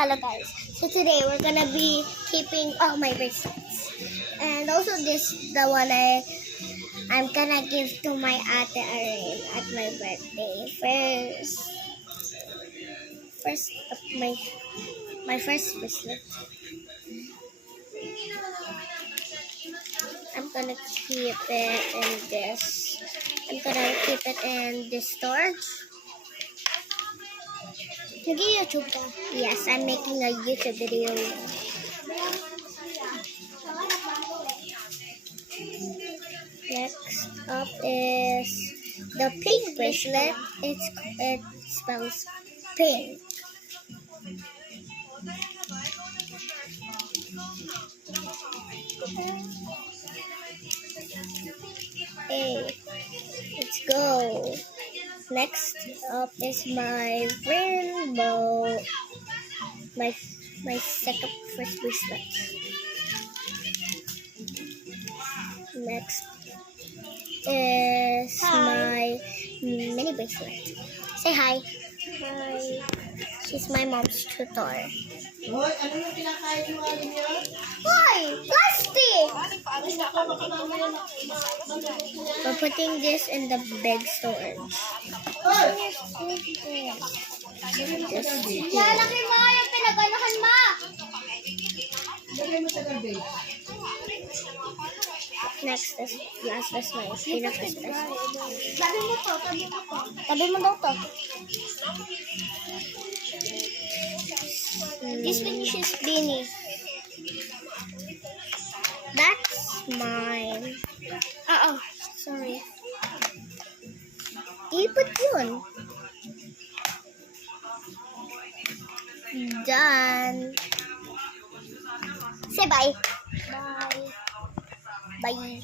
Hello guys, so today we're gonna be keeping all my bracelets, and also the one I'm gonna give to my ate Erin at my birthday. First of my first bracelet. I'm gonna keep it in this. I'm gonna keep it in this storage. Nag-YouTube ka? Yes, I'm making a YouTube video. Next up is the pink bracelet. It spells pink. Hey, let's go. Next up is my rainbow. My second first bracelet. Next is my mini bracelet. Say hi. Hi. She's my mom's tutor. Hoy, ano yung pinakain mo alin yun? Hoy! Plastic! We're putting this in the big storage. Hoy! Lalaki mo yung pinaganahan mo! Lagay mo sa gabi. Next is last is my pinaka-special. Tabi mo to, tabi mo to. Tabi mo daw to. This finishes Beanie. That's mine. Sorry. Ipot yun. Done. Say bye. Bye. Bye.